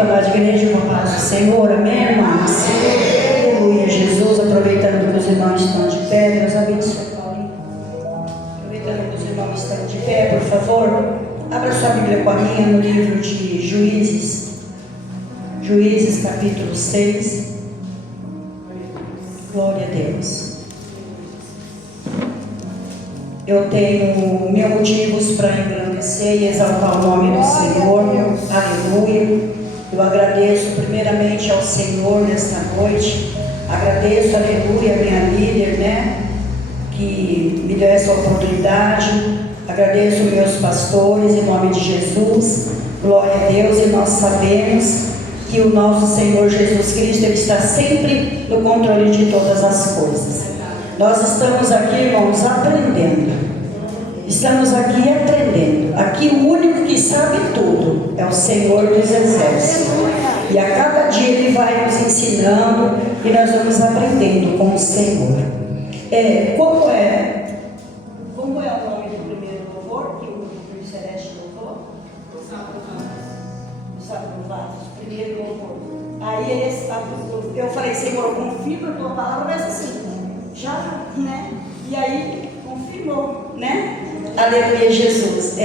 cumprimento a amada igreja com a paz do Senhor, amém, irmãos? Aleluia, Jesus, aproveitando que os irmãos estão de pé, Deus abençoe, Paulinho. Aproveitando que os irmãos estão de pé, por favor, abra sua Bíblia com a minha no livro de Juízes, capítulo 6. Glória a Deus. Eu tenho mil motivos para engrandecer e exaltar o nome do Senhor, aleluia. Eu agradeço primeiramente ao Senhor nesta noite, agradeço, aleluia, a minha líder, que me deu essa oportunidade, agradeço meus pastores em nome de Jesus, glória a Deus. E nós sabemos que o nosso Senhor Jesus Cristo, Ele está sempre no controle de todas as coisas. Nós estamos aqui, irmãos, aprendendo. Estamos aqui aprendendo. Aqui o único que sabe tudo é o Senhor dos Exércitos. E a cada dia Ele vai nos ensinando e nós vamos aprendendo com o Senhor. Como é o nome do primeiro louvor que o Celeste louvou? Os aprovados. Primeiro louvor. Aí eu falei, Senhor, confirma a tua palavra, mas assim, já, E aí, confirmou, Aleluia, Jesus.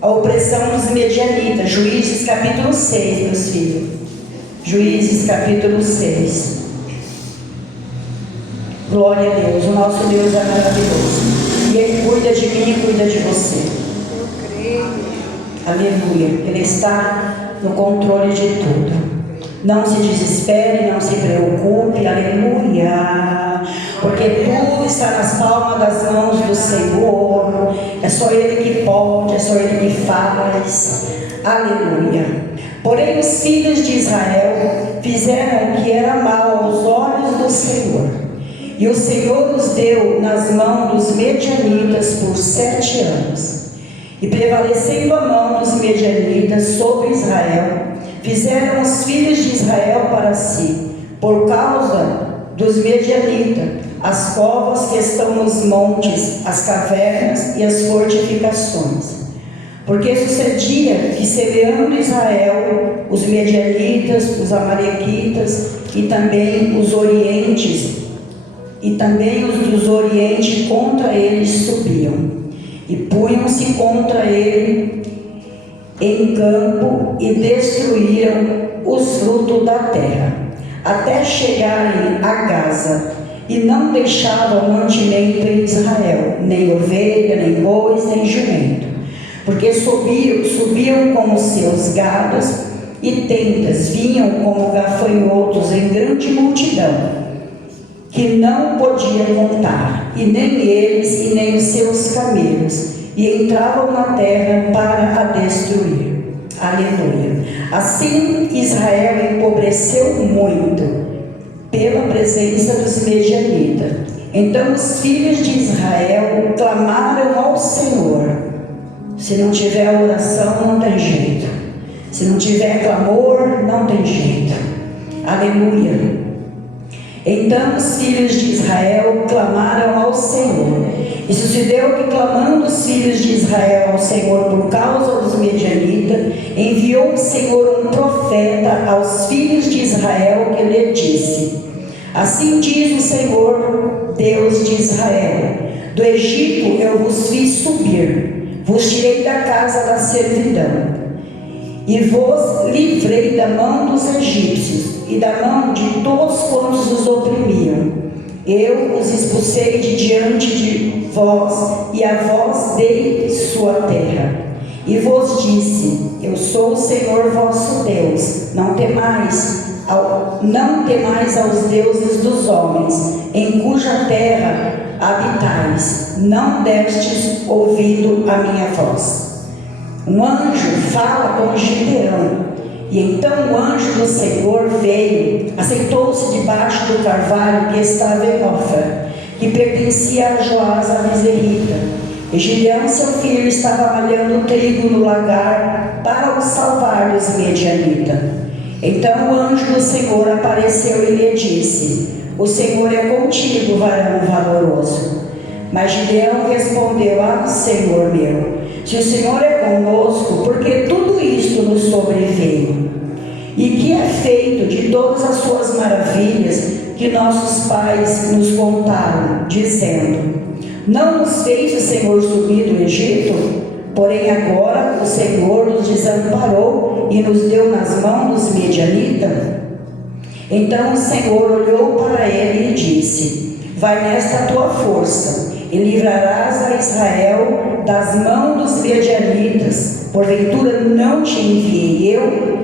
A opressão dos medianitas, Juízes capítulo 6, meus filhos. Juízes capítulo 6. Glória a Deus, o nosso Deus é maravilhoso. E Ele cuida de mim e cuida de você. Eu creio. Aleluia, Ele está no controle de tudo. Não se desespere, não se preocupe, aleluia, porque tudo está nas palmas das mãos do Senhor. É só Ele que pode, é só Ele que faz, aleluia. Porém os filhos de Israel fizeram o que era mal aos olhos do Senhor, e o Senhor os deu nas mãos dos medianitas por 7 anos. E prevalecendo a mão dos medianitas sobre Israel, fizeram os filhos de Israel para si, por causa dos medianitas, as covas que estão nos montes, as cavernas e as fortificações. Porque sucedia que, semeando Israel, os medianitas, os amalequitas e também os orientes, e também os dos orientes contra eles subiam, e punham-se contra ele em campo e destruíram os frutos da terra, até chegarem a Gaza, e não deixavam mantimento em Israel, nem ovelha, nem bois, nem jumento, porque subiam com os seus gados e tendas, vinham como gafanhotos em grande multidão, que não podia contar, e nem eles e nem os seus camelos, e entravam na terra para a destruir. Aleluia. Assim Israel empobreceu muito pela presença dos medianitas. Então os filhos de Israel clamaram ao Senhor. Se não tiver oração, não tem jeito. Se não tiver clamor, não tem jeito. Aleluia. Então os filhos de Israel clamaram ao Senhor. E sucedeu que, clamando os filhos de Israel ao Senhor por causa dos medianitas, enviou o Senhor um profeta aos filhos de Israel, que lhe disse: assim diz o Senhor, Deus de Israel: do Egito eu vos fiz subir, vos tirei da casa da servidão, e vos livrei da mão dos egípcios e da mão de todos quantos os oprimiam. Eu os expulsei de diante de vós, e a vós dei sua terra. E vos disse: eu sou o Senhor vosso Deus. Não temais aos deuses dos homens, em cuja terra habitais. Não destes ouvido a minha voz. Um anjo fala com Gideão. E então o anjo do Senhor veio, assentou-se debaixo do carvalho que estava em Ofra, que pertencia a Joás a Bezerrita. E Gideão, seu filho, estava malhando trigo no lagar para o salvar dos medianitas. Então o anjo do Senhor apareceu e lhe disse: o Senhor é contigo, varão valoroso. Mas Gideão respondeu: ah, Senhor meu, se o Senhor é conosco, por que tudo isto nos sobreveio? e que é feito de todas as suas maravilhas que nossos pais nos contaram, dizendo: não nos fez o Senhor subir do Egito? Porém agora o Senhor nos desamparou e nos deu nas mãos dos medianitas. Então o Senhor olhou para ele e disse: vai nesta tua força e livrarás a Israel das mãos dos medianitas. Porventura não te enviei eu?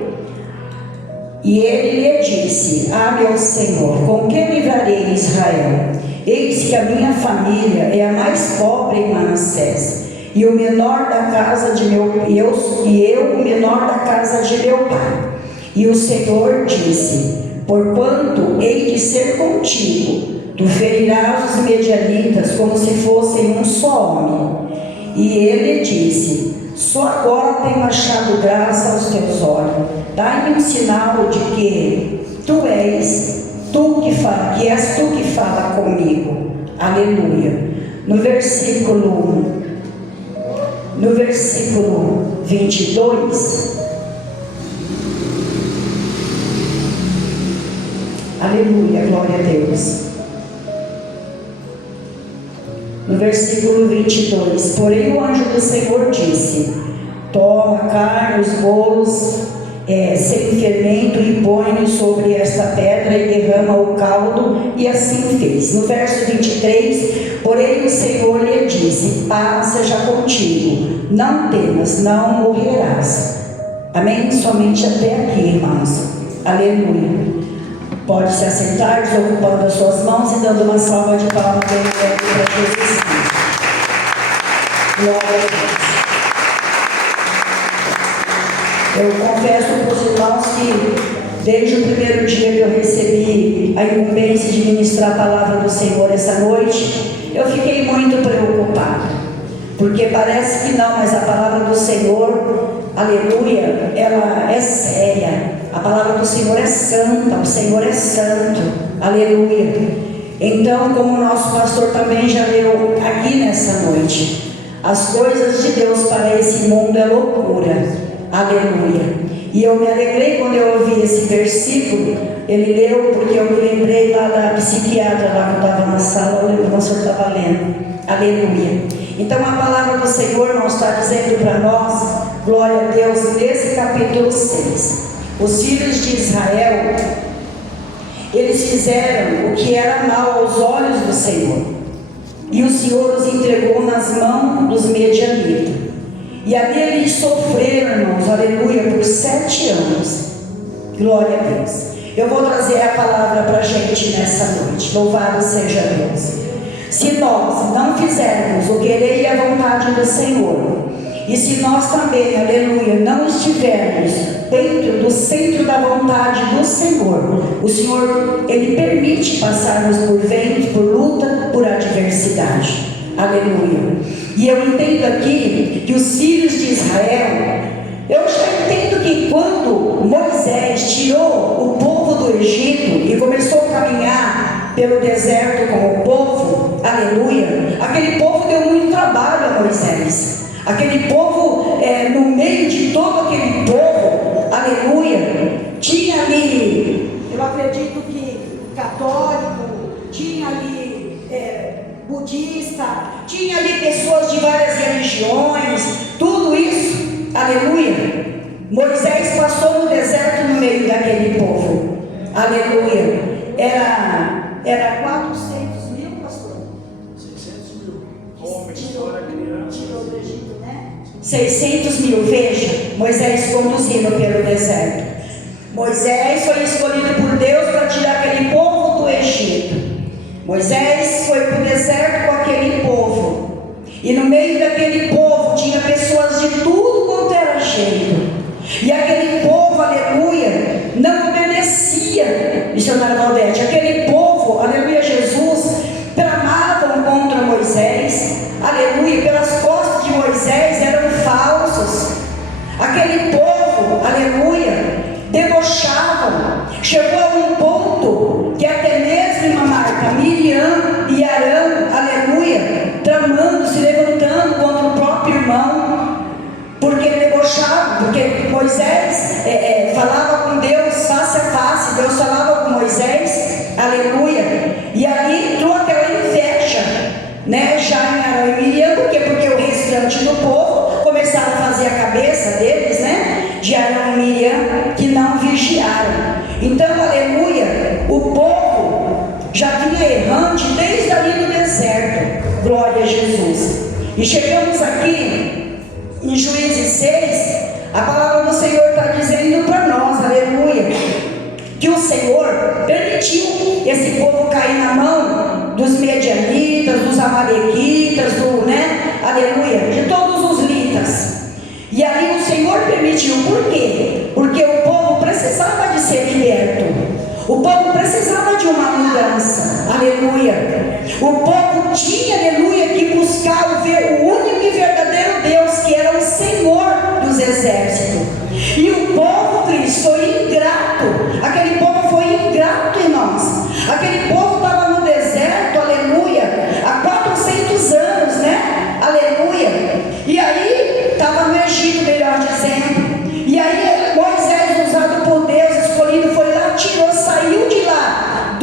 E ele lhe disse: ah, meu Senhor, com que livrarei Israel? Eis que a minha família é a mais pobre em Manassés, e o menor da casa de meu eu o menor da casa de meu pai. E o Senhor disse: porquanto hei de ser contigo, tu ferirás os medianitas como se fossem um só homem. E ele disse: só agora tenho achado graça aos teus olhos. Dai-me um sinal de que és tu que fala comigo. Aleluia. No versículo 22, aleluia, glória a Deus. No versículo 22, porém o anjo do Senhor disse: toma a carne, os bolos sem fermento, e põe-nos sobre esta pedra e derrama o caldo. E assim fez. No verso 23, porém o Senhor lhe disse: paz seja contigo, não temas, não morrerás. Amém? Somente até aqui, irmãos. Aleluia. Pode se assentar, desocupando as suas mãos e dando uma salva de palmas bem grande para Jesus. Glória a Deus. Eu confesso para os irmãos que desde o primeiro dia que eu recebi a incumbência de ministrar a palavra do Senhor essa noite, eu fiquei muito preocupada, porque parece que não, mas a palavra do Senhor, aleluia, ela é séria. A palavra do Senhor é santa, o Senhor é santo, aleluia. Então, como o nosso pastor também já leu aqui nessa noite, as coisas de Deus para esse mundo é loucura, aleluia. E eu me alegrei quando eu ouvi esse versículo. Ele leu porque eu me lembrei lá da psiquiatra, lá que eu estava na sala, o pastor estava lendo, aleluia. Então a palavra do Senhor não está dizendo para nós, glória a Deus, nesse capítulo 6, os filhos de Israel, eles fizeram o que era mal aos olhos do Senhor, e o Senhor os entregou nas mãos dos medianitas, e ali eles sofreram, irmãos, aleluia, por 7 anos, glória a Deus. Eu vou trazer a palavra para a gente nessa noite, louvado seja Deus. Se nós não fizermos o querer e a vontade do Senhor, e se nós também, aleluia, não estivermos dentro do centro da vontade do Senhor, o Senhor, Ele permite passarmos por vento, por luta, por adversidade, aleluia. E eu entendo aqui que os filhos de Israel, eu já entendo que quando Moisés tirou o povo do Egito e começou a caminhar pelo deserto com o povo, aleluia, aquele povo deu muito trabalho a Moisés. Aquele povo, no meio de todo aquele povo, aleluia, tinha ali, eu acredito que católico, tinha ali budista, tinha ali pessoas de várias religiões, tudo isso, aleluia. Moisés passou no deserto no meio daquele povo, aleluia. Era 400 mil, pastor? 600 mil homens, fora crianças. Tirou do Egito, né? 600 mil, veja, Moisés conduzindo pelo deserto. Moisés foi escolhido por Deus para tirar aquele povo do Egito. Moisés foi para o deserto com aquele povo, e no meio daquele povo tinha pessoas de tudo quanto era jeito, e aquele povo, aleluia, não obedecia, missionário Valdete. Aquele povo, aleluia, Jesus, tramavam contra Moisés, aleluia, pelas costas de Moisés eram falsos. Aquele povo, aleluia, debochavam. Chegou a um ponto que até mesmo uma marca, Miriam e Arão, aleluia, tramando, se levantando contra o próprio irmão, porque debochavam, porque Moisés falava com Deus de Arão e Miriam, que não vigiaram. Então, aleluia, o povo já vinha errante desde ali no deserto. Glória a Jesus. E chegamos aqui em Juízes 6, a palavra do Senhor está dizendo para nós, aleluia, que o Senhor permitiu esse povo cair na mão dos medianitas, dos amalequitas, aleluia, de todos os litas. E ali o Senhor permitiu, por quê? Porque o povo precisava de ser liberto, o povo precisava de uma mudança, aleluia. O povo tinha, aleluia, que buscar o único e verdadeiro Deus, que era o Senhor dos exércitos. E o povo, Cristo, foi ingrato. Aquele povo foi ingrato, irmãos. Aquele povo estava no deserto, aleluia, há 400 anos, aleluia. E aí, estava no Egito, melhor dizendo. E aí, Moisés, usado por Deus, escolhido, foi lá, saiu de lá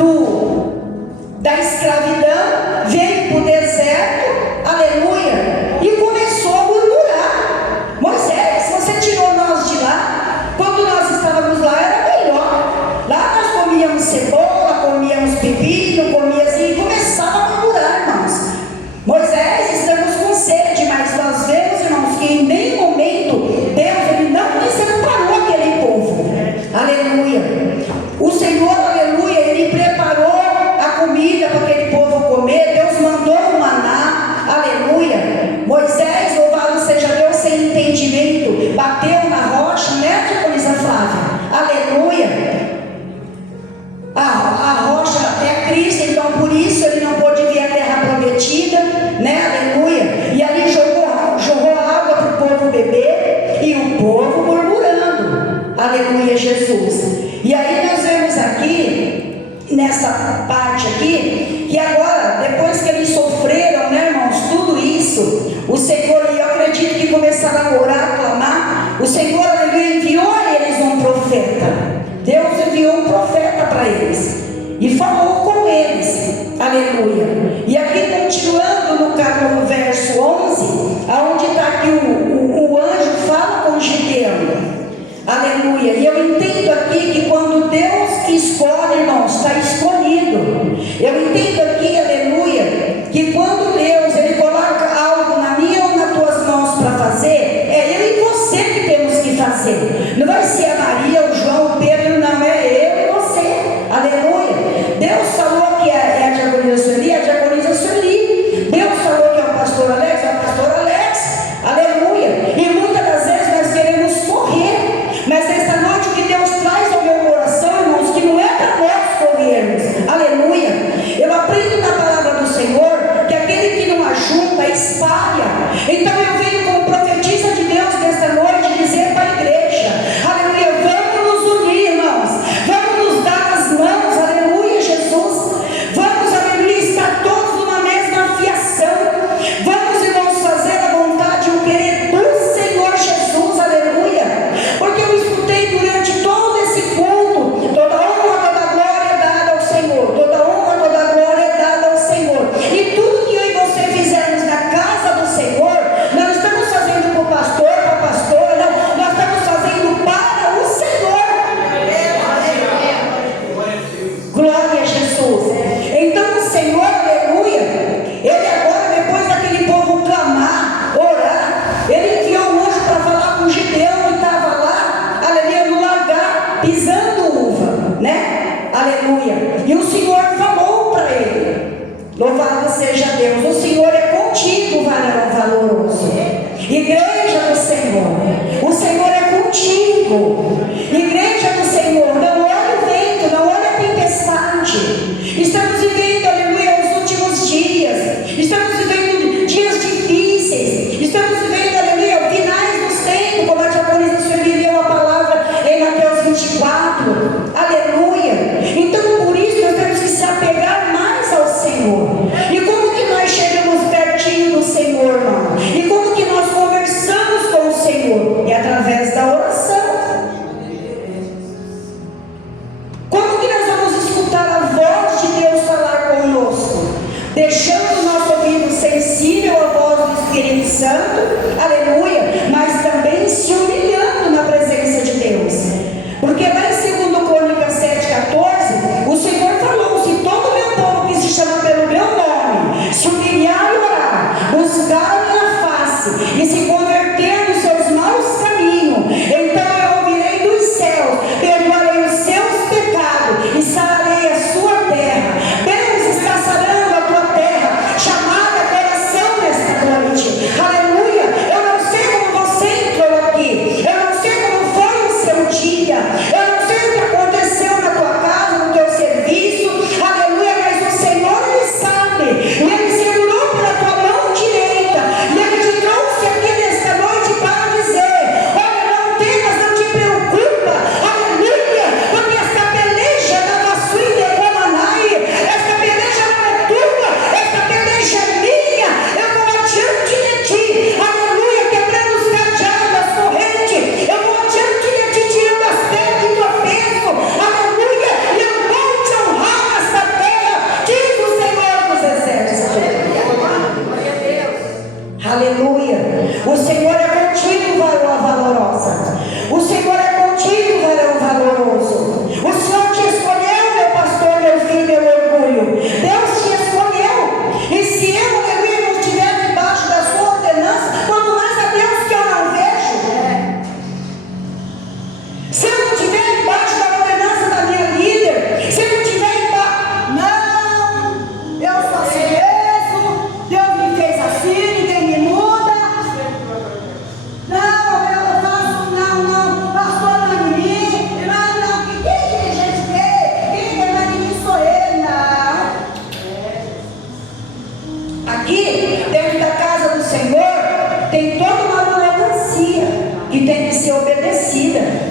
da escravidão, veio para o deserto, aleluia, e começou a murmurar. Moisés, você tirou nós de lá, quando nós estávamos lá era melhor, lá nós comíamos cebola, comíamos pepino, comíamos assim, e começava a murmurar, irmãos. Moisés, estamos com sede, mas nós vemos, irmãos, que em nenhum momento Deus, ele não desamparou aquele povo, aleluia. O Senhor, aleluia, ele preparou a comida para aquele povo comer. Deus mandou o maná, aleluia. Moisés, louvado seja Deus, sem entendimento, bateu na rocha, diaconisa Flávia, aleluia. A rocha é Cristo, então por isso ele não pôde ver a terra prometida, aleluia. E ali jogou água para o povo beber, e o povo murmurando, aleluia, Jesus. E aí nós vemos aqui, nessa parte aqui, que agora, depois que eles sofreram, irmãos, tudo isso, o Senhor, e eu acredito que começaram a orar, a clamar, o Senhor, aleluia, enviou a eles um profeta. Deus enviou um profeta para eles e falou com eles, aleluia. E aqui continuando no verso 11, aonde está aqui o anjo fala com Gideão, aleluia. E eu entendo aqui que quando Deus escolhe, irmãos, está escolhido. Eu entendo aqui, aleluia, que quando Deus, ele coloca algo na minha ou nas tuas mãos para fazer, é eu e você que temos que fazer. Não vai ser a Maria, o João, o Pedro, não, é eu e você, aleluia. Deus falou que é a diaconisa Sueli, a diaconisa Sueli. Deus falou que é o pastor Alex, é o pastor Alex, aleluia. E muitas das vezes nós queremos correr, mas esta noite o que Deus traz ao meu coração, irmãos, que não é para nós corrermos, aleluia. Eu aprendo na palavra do Senhor que aquele que não ajunta, espalha. Então eu venho como profetisa de Deus nesta noite dizer para a igreja, aleluia, vamos nos unir, irmãos, vamos nos dar as mãos, aleluia, Jesus, vamos, aleluia, estar todos numa mesma fiação, vamos, irmãos, fazer a vontade e o querer do Senhor Jesus, aleluia, porque eu escutei durante todo esse culto, toda honra, toda glória é dada ao Senhor, toda honra, toda glória é dada ao Senhor, e tudo que eu e você fizermos na casa do Senhor, não estamos fazendo para o pastor, para a pastora, não, nós estamos fazendo para o Senhor. Glória a Jesus. Então o Senhor, aleluia, ele agora, depois daquele povo clamar, orar, ele enviou um anjo para falar com Gideão, que estava lá, aleluia, no lagar, pisando uva, aleluia. E o Senhor falou para ele, louvado seja Deus, o Senhor é contigo, varão valoroso. Igreja do Senhor, o Senhor é contigo. Igreja do Senhor, não olha o vento, não olha a tempestade. Estamos vivendo, aleluia, os últimos dias. Estamos vivendo dias difíceis. Estamos vivendo, aleluia, finais dos tempos, como a diaconisa Sueli deu a palavra em Mateus 24. Aleluia. Então, por isso, nós temos que se apegar mais ao Senhor. E como que nós chegamos pertinho do Senhor, irmão? E como que nós conversamos com o Senhor? É através da oração. Se eu não estiver embaixo da ordenança da minha líder, se eu não estiver embaixo, não, eu sou assim mesmo, Deus me fez assim, ninguém me muda. Não, eu faço, não, pastor não é de mim, não, quem é gente vê, quem não é de mim sou ele, não. Aqui, dentro da casa do Senhor, tem toda uma burocracia que tem que ser obedecida.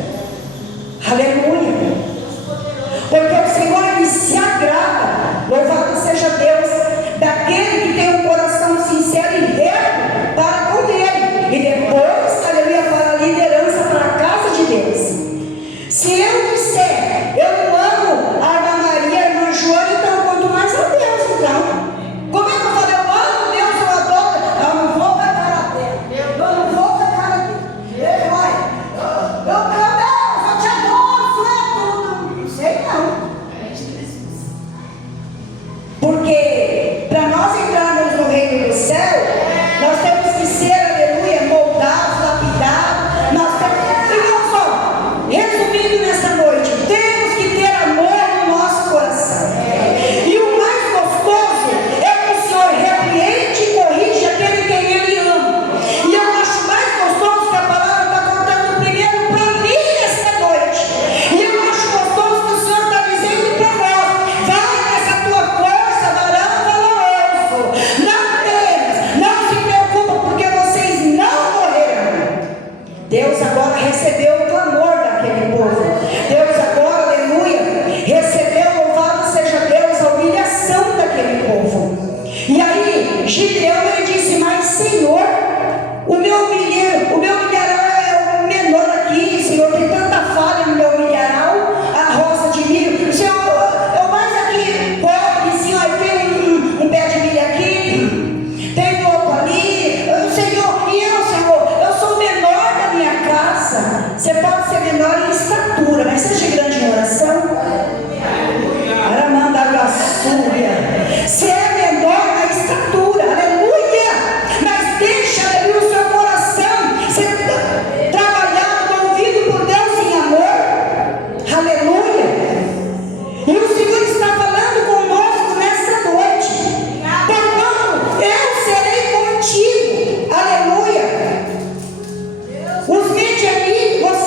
Aleluia. Porque o Senhor, Ele se agrada, louvado seja Deus, daquele que tem um coração sincero e reto para com Ele, e depois, aleluia, para a liderança, para a casa de Deus. Se eu disser, eu não amo a Ana Maria, a irmã Joana, então quanto mais a Deus, então. Como é que eu falo, eu amo Deus, eu adoro, eu não vou pecar a Deus, eu não vou pecar a Deus, eu te adoro, não sei não. Porque para nós entrarmos no reino do céu, nós temos que ser, aleluia, moldados, lapidados. Nós temos, irmãos, ó, resumindo nessa noite, temos que ter amor no nosso coração. E o mais gostoso é que o Senhor repreende e corrige aquele quem Ele ama. E eu acho mais gostoso que a palavra está contando primeiro para mim nesta noite. E eu acho gostoso que o Senhor está dizendo para nós: vai nessa tua força, varão valoroso. Não temas, não se preocupa, porque vocês não morrerão. Deus agora recebeu o clamor daquele povo. Deus agora, aleluia, recebeu, louvado seja Deus, a humilhação daquele povo. E aí, Gideão, ele disse: mas Senhor, o meu milharal é o menor aqui, Senhor, tem tanta falha no meu milharal, a roça de milho, Senhor, eu mais aqui, pobre, Senhor, tem um pé de milho aqui, tem outro ali, Senhor, e eu, Senhor, eu sou o menor da minha casa. Você pode ser menor em estatura, mas seja grande em oração. Você é menor na estatura, aleluia, mas deixa, aleluia, o seu coração ser trabalhado, movido por Deus em amor, aleluia. E o Senhor está falando conosco nessa noite: porquanto eu serei contigo, aleluia. Os midianitas,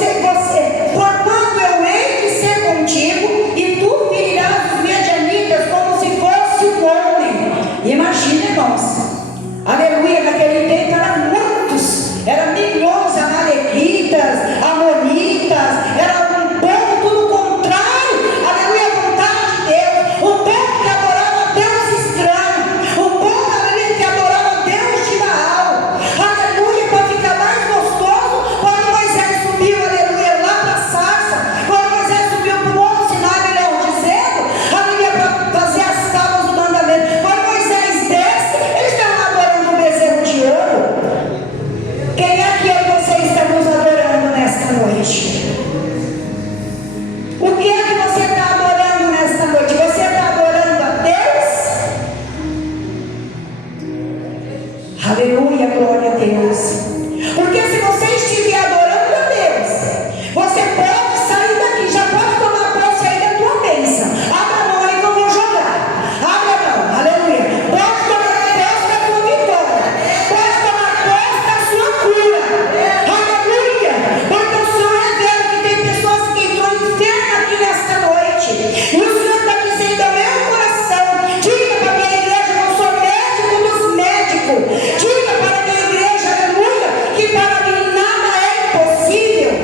porquanto eu hei de ser contigo, e tu ferirás os midianitas como se fosse um homem. Imagina, irmãos, aleluia, naquele tempo eram muitos, eram milhões, amalequitas, amonitas, era um povo tudo contrário, aleluia, à vontade de Deus, um povo que adorava a Deus estranho, um povo, aleluia, que adorava a Deus de Baal, aleluia. Para ficar mais gostoso, quando Moisés subiu, aleluia, lá para a sarça, quando Moisés subiu para o monte Sinai, melhor dizendo, aleluia, para fazer as tábuas do mandamento, quando Moisés desce, eles estão adorando um bezerro de ouro. Quem é que eu e você estamos adorando nesta noite? O que é que você está adorando nesta noite? Você está adorando a Deus? Aleluia, glória a Deus. Porque se você estiver adorando a Deus, você pode sair daqui, já pode tomar posse aí da tua bênção. Abra a mão aí que eu vou jogar. Abra a mão, aleluia. Pode tomar posse da tua vitória. Pode tomar posse da sua cura. Aleluia. Porque o Senhor revela que tem pessoas que estão enfermas aqui nesta noite. E o Senhor está dizendo ao meu coração: diga para a minha igreja que eu sou médico dos médicos. Diga para a minha igreja, aleluia, que para mim nada é impossível.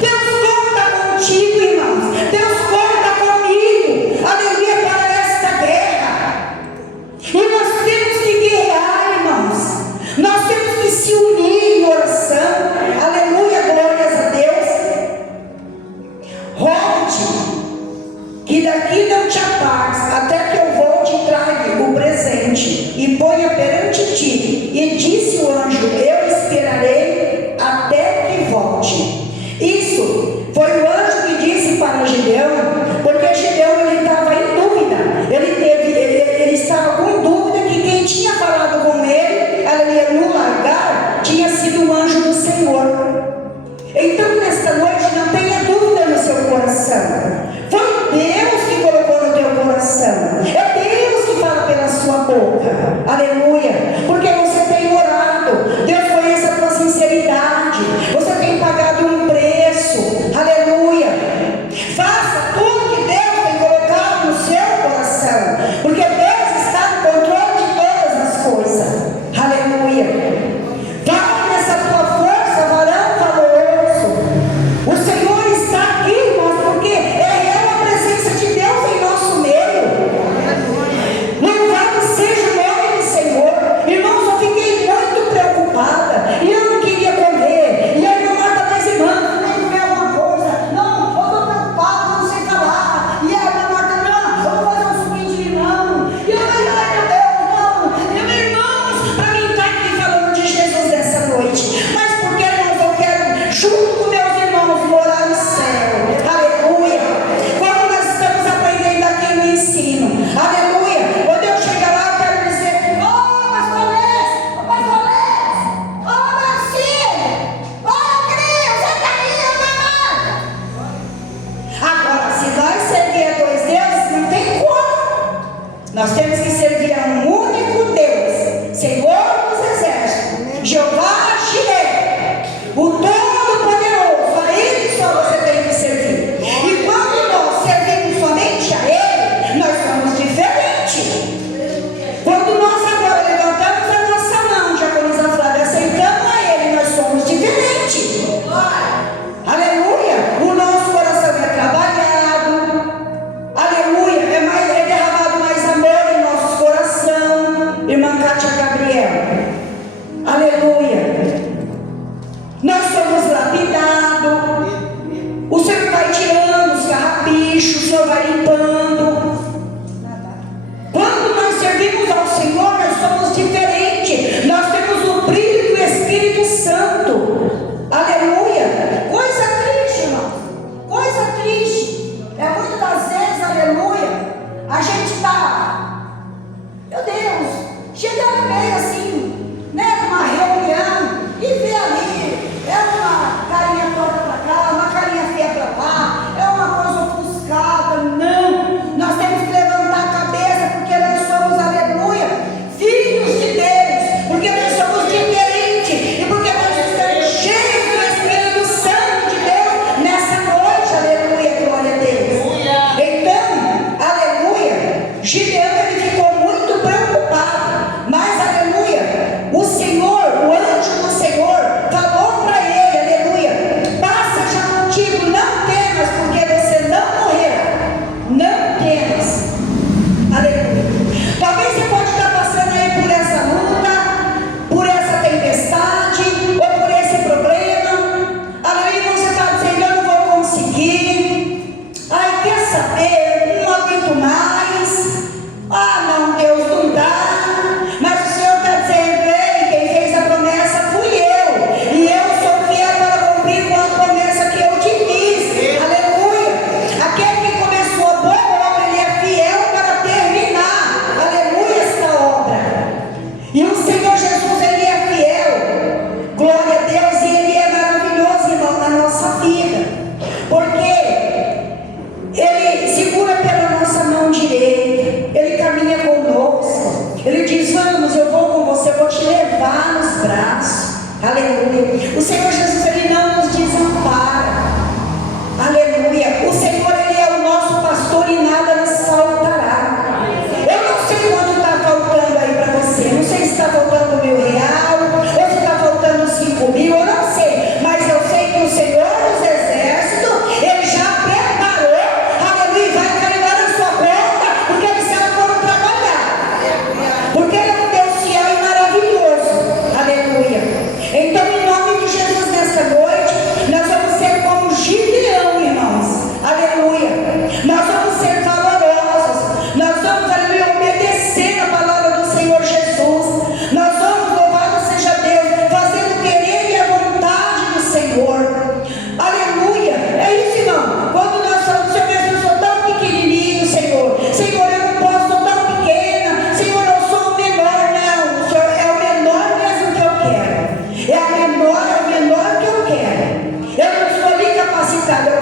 Deus conta contigo, irmãos. Deus conta comigo, aleluia, para esta guerra. E nós temos que guerrear, irmãos. Nós temos que se unir em oração, aleluia, glórias a Deus. Rogue que daqui não te apartes, até que eu volte e traga o presente e ponha perante ti. E disse o anjo: eu esperarei até que volte. Isso foi o anjo que disse para Gideão, porque Gideão, ele estava em dúvida, ele estava com dúvida que quem tinha falado com ele, aleluia, no largar, tinha sido o anjo do Senhor. Então nesta coração. Foi Deus que colocou no teu coração. É Deus que fala pela sua boca. Aleluia. Porque você tem orado. Deus conhece a tua sinceridade. Você tem pagado um preço. Aleluia. Faça tudo que Deus tem colocado no seu coração. Porque Deus está no controle de todas as coisas. Aleluia. Vai nessa tua força, varão valoroso. O Senhor está aqui, irmãos, porque é real a presença de Deus em nosso meio. Louvado seja o nome do Senhor. Irmãos, eu fiquei muito preocupada e eu não queria comer. E a irmã Marta mas irmã, tem que comer alguma coisa. Não, eu estou preocupada, não sei falar. E a irmã Marta, não, eu vou fazer um suquinho de limão. E eu falei, ai meu Deus, não. E meus irmãos, para mim estar aqui falando de Jesus nessa noite. Mas porque, irmãos, eu quero, junto com meus irmãos, morar no céu. Aleluia. Quando nós estamos aprendendo aqui no ensino. Aleluia. Quando eu chegar lá, eu quero dizer, pastor Lés, Marcinho, Cris, você está aí, Marta. Agora, se nós servir a dois deuses, não tem como. Nós temos que servir a um único Deus, Senhor dos Exércitos, Jeová Jireh, o Todo-Poderoso. A Ele só você tem que servir. E quando nós servimos somente a Ele, nós somos diferentes. Quando nós agora levantamos a nossa mão, já como a Flávia, aceitamos a Ele, nós somos diferentes. Aleluia. O nosso coração é trabalhado. Aleluia. É derramado mais amor em nosso coração. Irmã Cátia Gabriel. Aleluia. Nós somos lapidados. O Senhor vai tirando os carrapichos, o Senhor vai limpando. Quando nós servimos ao Senhor, nós somos diferentes. Nós temos o brilho do Espírito Santo. Aleluia. Coisa triste, irmão. Coisa triste. É muitas das vezes, aleluia, a gente está, meu Deus, chegando meio assim, né, numa reunião, e vê ali, é uma carinha torta pra cá, uma carinha feia pra lá, é uma coisa ofuscada. Não, nós temos que levantar a cabeça, porque nós somos, aleluia, filhos de Deus, porque nós somos diferentes, e porque nós estamos cheios do Espírito Santo de Deus nessa noite. Aleluia, glória a Deus. Então, aleluia, Gideão, ele ficou muito preocupado, mas aleluia, o Senhor, o anjo do Senhor falou para ele, aleluia, passa já contigo, não temas, porque você não morrerá, não temas. Aleluia. Talvez você pode estar passando aí por essa luta, por essa tempestade, ou por esse problema. Aleluia, você está dizendo, eu não vou conseguir. Ai, quer saber? Não aguento mais. Ah, não, Deus, não dá. Mas o Senhor está dizendo, ei, quem fez a promessa fui eu. E eu sou fiel para cumprir com a promessa que eu te fiz. Aleluia. Aquele que começou a boa obra, ele é fiel para terminar. Aleluia, esta obra. E o Senhor Jesus, ele é fiel. Glória a Deus. E ele é maravilhoso, irmão, na nossa vida. Porque ele segura pela nossa mão direita, ele caminha conosco, ele diz, vamos, eu vou com você, eu vou te levar nos braços. Aleluia. O Senhor Jesus, ele não nos desampara. Aleluia. O Senhor, ele é o nosso pastor e nada nos faltará. Eu não sei quanto está faltando aí para você, não sei se está faltando R$1.000 ou se está faltando 5.000, eu não sei, mas eu sei que o Senhor dos Exércitos, ele já preparou, aleluia, e vai carregar na sua conta, porque ele sabe como trabalhar, porque ele é um Deus fiel e maravilhoso. Aleluia. Então, em nome de Jesus, nessa noite, nós vamos ser como Gideão, irmãos. Aleluia. Nós vamos ser valorosos. Nós vamos, aleluia, obedecer a palavra do Senhor Jesus. Nós vamos, louvado seja Deus, fazendo o querer e a vontade do Senhor. Aleluia. É isso, irmão. Quando nós falamos, Senhor, eu sou tão pequenininho, Senhor. Senhor, eu não posso, sou tão pequena. Senhor, eu sou o menor. Não, o Senhor é o menor mesmo que eu quero. É o menor que eu quero. Eu não sou ali capacitada.